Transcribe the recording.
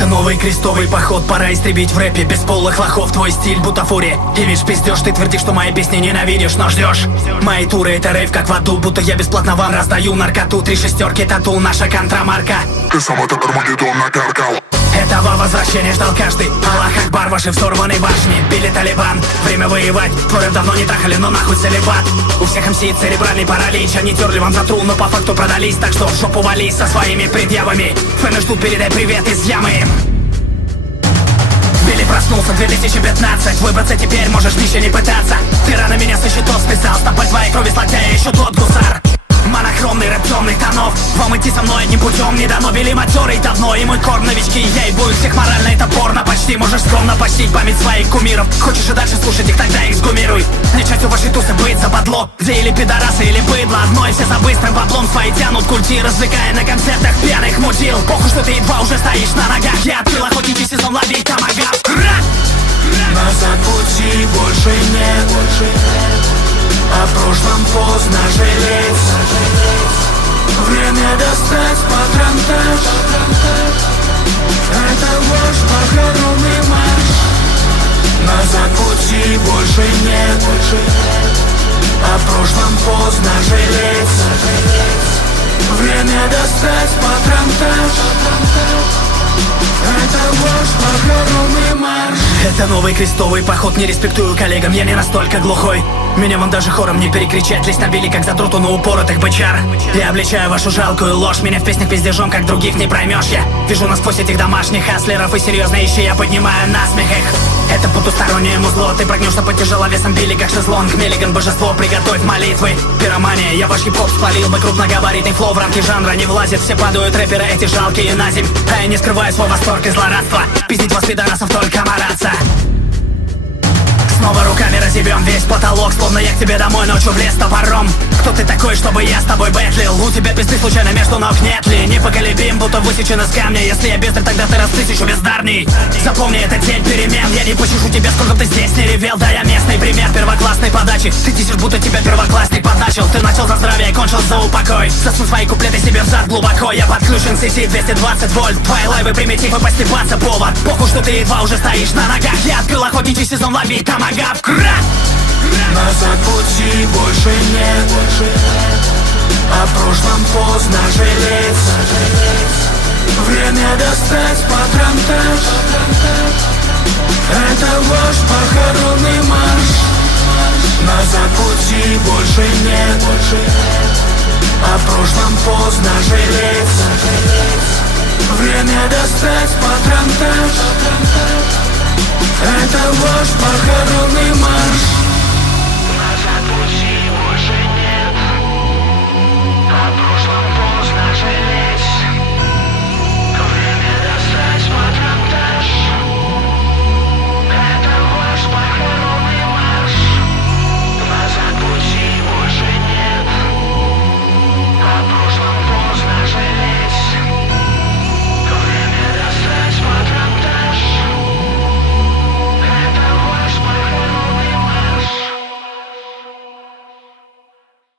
Это новый крестовый поход, пора истребить в рэпе бесполых лохов. Твой стиль бутафория, имидж пиздешь. Ты твердишь, что мои песни ненавидишь, но ждешь. Мои туры это рейв как в аду, будто я бесплатно вам раздаю наркоту. 3 шестерки, тату, наша контрамарка. Ты сам этот Армагеддон накаркал. Этого возвращения ждал каждый. Аллах Акбар, ваши взорванной башни. Били Талибан, время воевать. Твой давно не трахали, но нахуй целебат. У всех МС церебральный паралич. Они терли вам за тру, но по факту продались. Так что в жопу вались со своими предъявами. Фэны ждут, передай привет из ямы. Билли проснулся 2015. Выбраться теперь можешь ничего не пытаться. Ты рано меня со счетов списал. Стопой твоей крови с локтя, я еще тот гусар. Монохромный рэп темных тонов. Вам идти со мной одним путем не дано. Били матерый давно, и мой кор новички. Я ебу их всех морально, это порно почти. Можешь скромно почтить память своих кумиров. Хочешь и дальше слушать их, тогда их сгумируй. Не частью вашей тусы быть западло. Где или пидорасы, или быдло одно. И все за быстрым баблом свои тянут культи, развлекая на концертах пьяных мудил. Похуй, что ты едва уже стоишь на ногах. Я открыл охотничий сезон, лови томагавк. Назад пути больше нет. О прошлом поздно жалеть. Время достать патронтаж. Это ваш похоронный марш. Назад пути больше нет. О прошлом поздно жалеть. Время достать патронтаж. Это ваш похоронный марш. Это новый крестовый поход, не респектую коллегам, я не настолько глухой. Меня вон даже хором не перекричать. Лезть набили как задроту на упоротых бычар. Я обличаю вашу жалкую ложь. Меня в песнях пиздежом, как других не проймешь. Я вижу насквозь этих домашних хаслеров. И серьезные ищи я поднимаю насмех их. Это потустороннее музло. Ты прогнешься под тяжеловесом били, как шезлонг. Миллиган, божество, приготовь молитвы. Пиромания, я ваш хип-хоп спалил бы. Крупногабаритный флоу в рамки жанра не влазит. Все падают рэперы эти жалкие на земь. А я не скрываю свой восторг и злорадство. Пиздить вас пидорасов только мараться. Снова руками разъебем весь потолок. Словно я к тебе домой ночью в лес топором. Кто ты такой, чтобы я с тобой бэтлил? У тебя пизды случайно между ног нет ли? Непоколебим, будто высечен из камня. Если я бездарь, тогда ты раз тысячу бездарней. Запомни, это день перемен. Я не пощажу тебя, сколько ты здесь не ревел. Да я местный пример первоклассной подачи. Ты тисишь, будто тебя первоклассник подначил. Ты начал за здравие, кончил за упокой. Засунь свои куплеты себе в зад глубоко. Я подключен к сети 220 вольт. Твои лайвы примитивы, постебаться повод. Похуй, что ты едва уже стоишь на ногах. Я открыл охотничий сезон, лови томагавк. Назад пути больше нет. О прошлом поздно жалеть. Время достать патронтаж. Это ваш похоронный марш. Назад пути больше нет. О прошлом поздно жалеть. Время достать патронтаж. Это ваш похоронный марш.